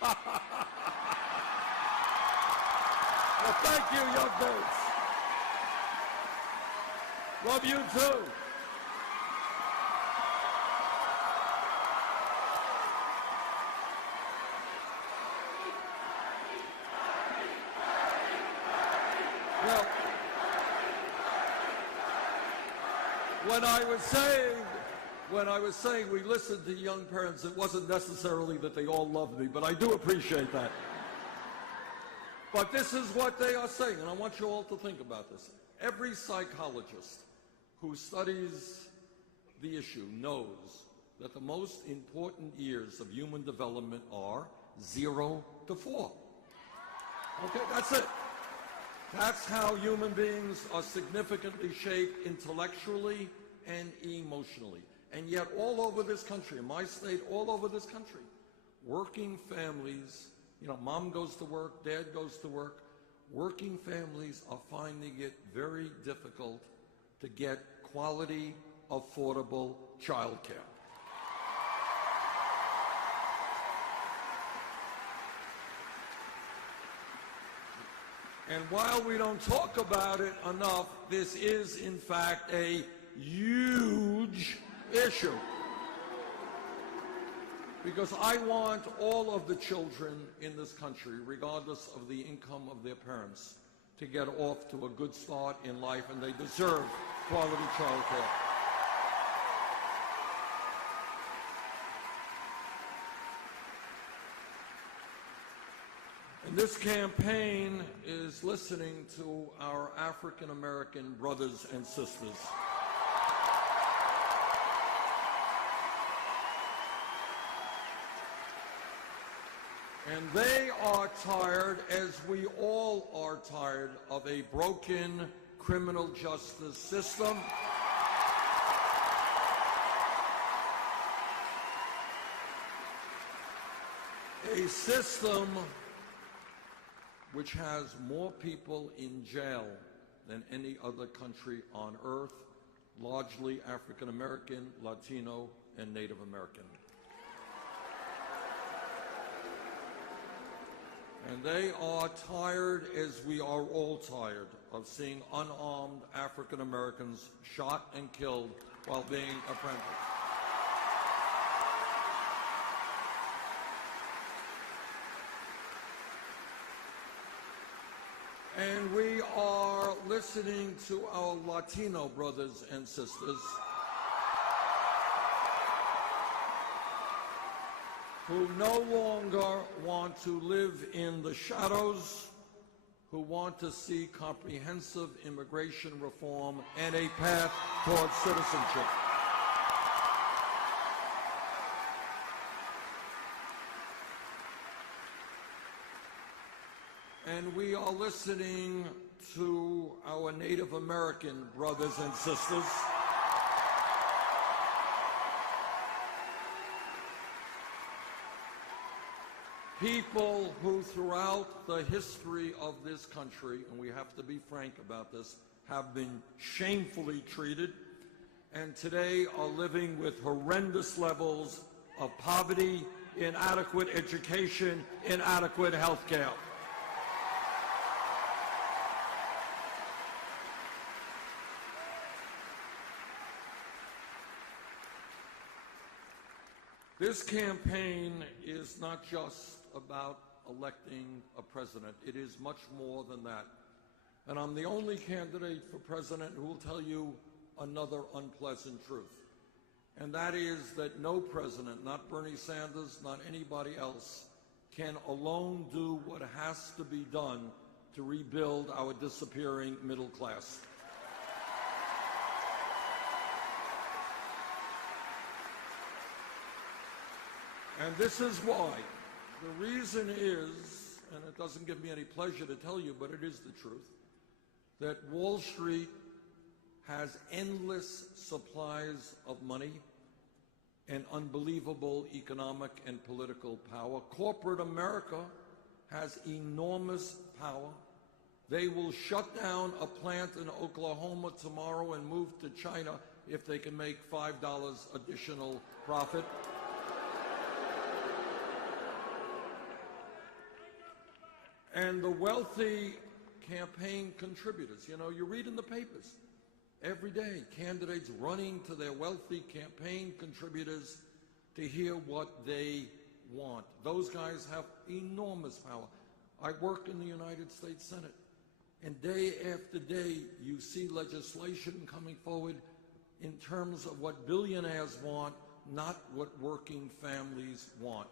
Well, thank you, young birds. Love you too. Well, when I was saying we listened to young parents, it wasn't necessarily that they all loved me, but I do appreciate that. But this is what they are saying, and I want you all to think about this. Every psychologist who studies the issue knows that the most important years of human development are 0 to 4. Okay, that's it. That's how human beings are significantly shaped intellectually and emotionally. And yet all over this country, in my state, all over this country, working families, mom goes to work, dad goes to work, working families are finding it very difficult to get quality, affordable child care. And while we don't talk about it enough, this is, in fact, a huge issue. Because I want all of the children in this country, regardless of the income of their parents, to get off to a good start in life, and they deserve quality child care. And this campaign is listening to our African American brothers and sisters. And they are tired, as we all are tired, of a broken criminal justice system. A system which has more people in jail than any other country on earth, largely African American, Latino, and Native American. And they are tired, as we are all tired, of seeing unarmed African Americans shot and killed while being apprenticed. And we are listening to our Latino brothers and sisters who no longer want to live in the shadows, who want to see comprehensive immigration reform and a path towards citizenship. And we are listening to our Native American brothers and sisters people who throughout the history of this country, and we have to be frank about this, have been shamefully treated and today are living with horrendous levels of poverty, inadequate education, inadequate health care. This campaign is not just about electing a president. It is much more than that. And I'm the only candidate for president who will tell you another unpleasant truth. And that is that no president, not Bernie Sanders, not anybody else, can alone do what has to be done to rebuild our disappearing middle class. And this is why. The reason is, and it doesn't give me any pleasure to tell you, but it is the truth, that Wall Street has endless supplies of money and unbelievable economic and political power. Corporate America has enormous power. They will shut down a plant in Oklahoma tomorrow and move to China if they can make $5 additional profit. and the wealthy campaign contributors. You know, you read in the papers every day, candidates running to their wealthy campaign contributors to hear what they want. Those guys have enormous power. I work in the United States Senate, and day after day you see legislation coming forward in terms of what billionaires want, not what working families want.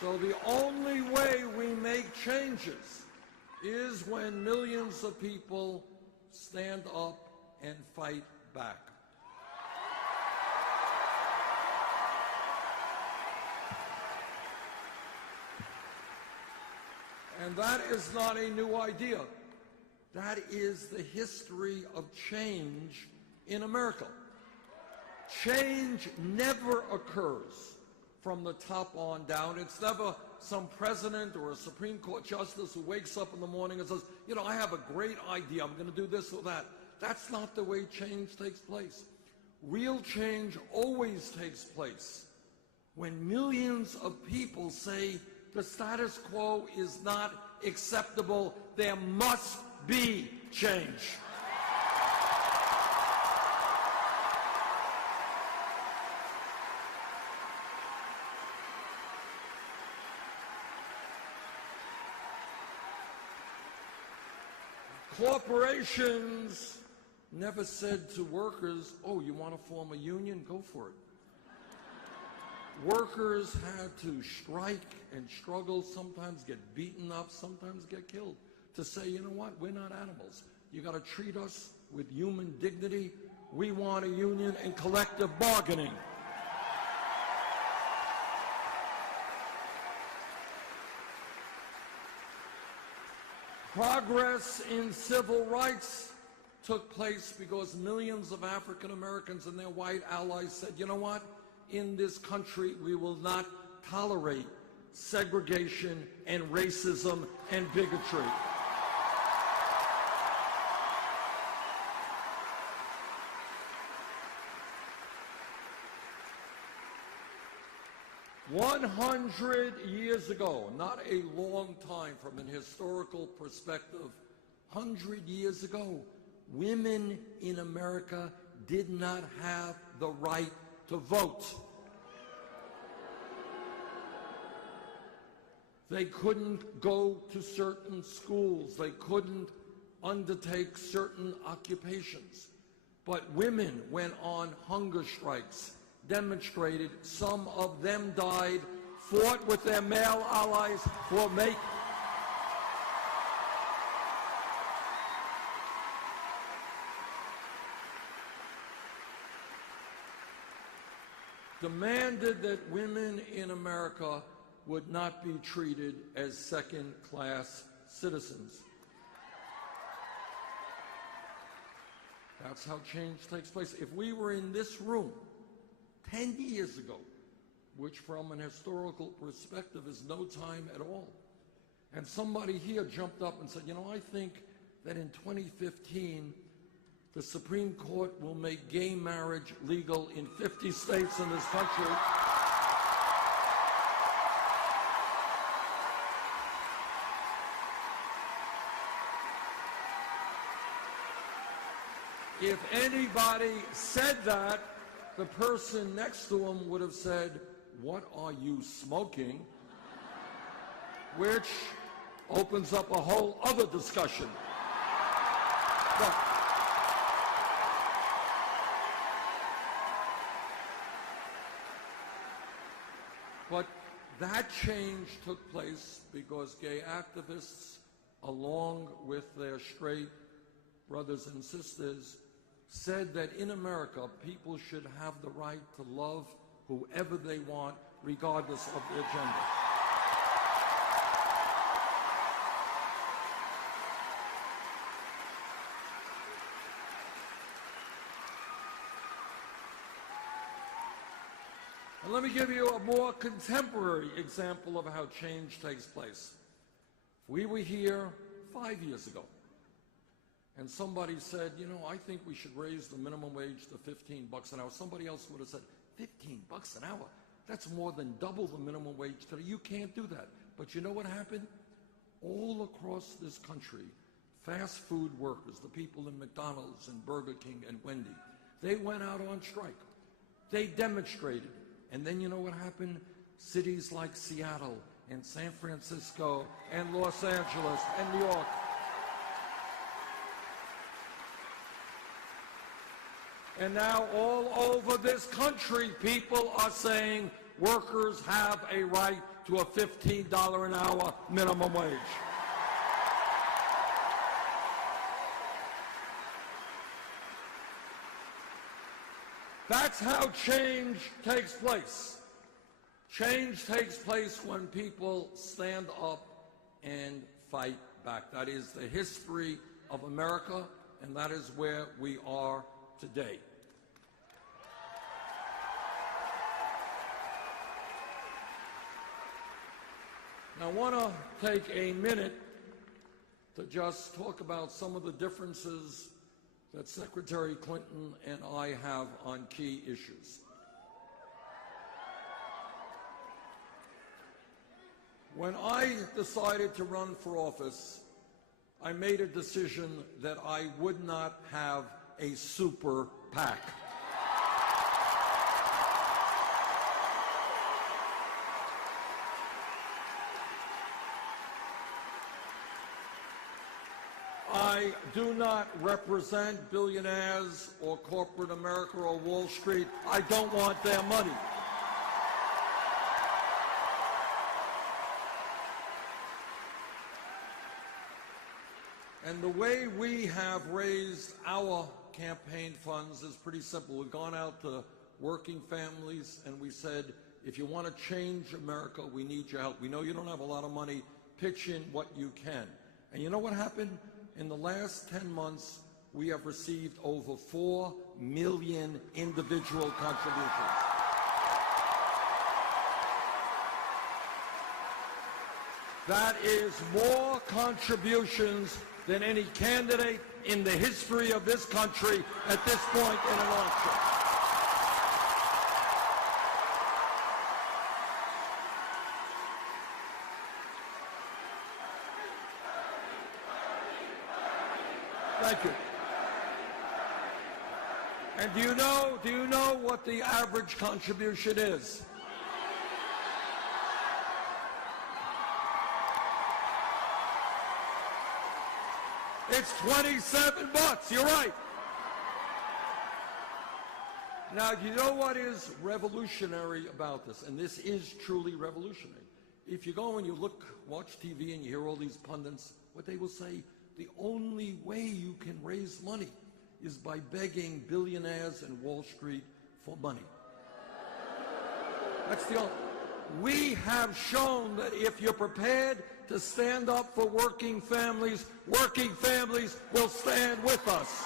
So the only way we make changes is when millions of people stand up and fight back. And that is not a new idea. That is the history of change in America. Change never occurs from the top on down. It's never some president or a Supreme Court justice who wakes up in the morning and says, you know, I have a great idea, I'm going to do this or that. That's not the way change takes place. Real change always takes place when millions of people say the status quo is not acceptable, there must be change. Corporations never said to workers, oh, you want to form a union? Go for it. Workers had to strike and struggle, sometimes get beaten up, sometimes get killed, to say, you know what, we're not animals. You got to treat us with human dignity. We want a union and collective bargaining. Progress in civil rights took place because millions of African Americans and their white allies said, you know what, in this country we will not tolerate segregation and racism and bigotry. "100 years ago, not a long time from an historical perspective, 100 years ago, women in America did not have the right to vote. They couldn't go to certain schools. They couldn't undertake certain occupations. But women went on hunger strikes, demonstrated, some of them died, fought with their male allies for demanded that women in America would not be treated as second-class citizens. That's how change takes place. If we were in this room 10 years ago, which from an historical perspective is no time at all, and somebody here jumped up and said, you know, I think that in 2015, the Supreme Court will make gay marriage legal in 50 states in this country. If anybody said that, the person next to him would have said, what are you smoking? Which opens up a whole other discussion. But that change took place because gay activists, along with their straight brothers and sisters, said that in America, people should have the right to love whoever they want, regardless of their gender. And let me give you a more contemporary example of how change takes place. We were here 5 years ago, and somebody said, you know, I think we should raise the minimum wage to $15 an hour. Somebody else would have said, $15 an hour? That's more than double the minimum wage today. You can't do that. But you know what happened? All across this country, fast food workers, the people in McDonald's and Burger King and Wendy, they went out on strike. They demonstrated. And then you know what happened? Cities like Seattle and San Francisco and Los Angeles and New York. And now all over this country, people are saying workers have a right to a $15 an hour minimum wage. That's how change takes place. Change takes place when people stand up and fight back. That is the history of America, and that is where we are today. Now, I want to take a minute to just talk about some of the differences that Secretary Clinton and I have on key issues. When I decided to run for office, I made a decision that I would not have a super PAC. I do not represent billionaires or corporate America or Wall Street. I don't want their money. And the way we have raised our campaign funds is pretty simple. We've gone out to working families and we said, if you want to change America, we need your help. We know you don't have a lot of money. Pitch in what you can. And you know what happened? In the last 10 months, we have received over 4 million individual contributions. That is more contributions than any candidate in the history of this country at this point in an election. Thank you. And do you know what the average contribution is? It's $27. You're right. Now, you know what is revolutionary about this? And this is truly revolutionary. If you go and you watch TV and you hear all these pundits, what they will say, the only way you can raise money is by begging billionaires and Wall Street for money. That's the only. We have shown that if you're prepared to stand up for working families will stand with us.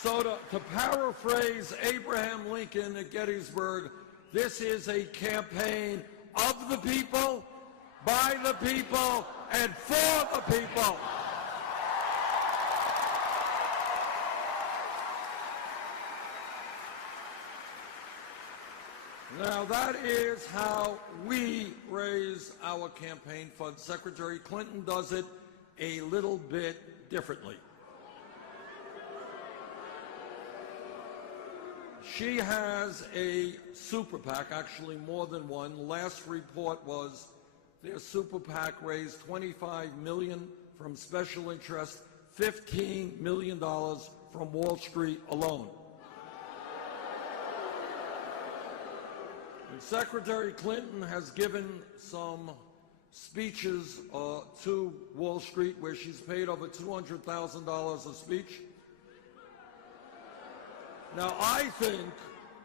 So to paraphrase Abraham Lincoln at Gettysburg, this is a campaign of the people, by the people, and for the people. Now, that is how we raise our campaign funds. Secretary Clinton does it a little bit differently. She has a super PAC, actually more than one. The last report was their super PAC raised $25 million from special interest, $15 million from Wall Street alone. And Secretary Clinton has given some speeches to Wall Street where she's paid over $200,000 a speech. Now, I think,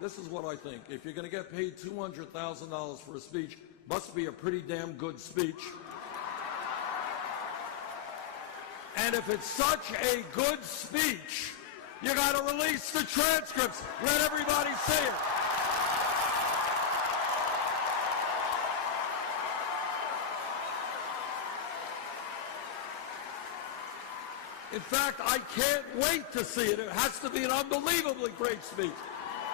this is what I think, if you're going to get paid $200,000 for a speech, must be a pretty damn good speech. And if it's such a good speech, you got to release the transcripts. Let everybody see it. In fact, I can't wait to see it. It has to be an unbelievably great speech.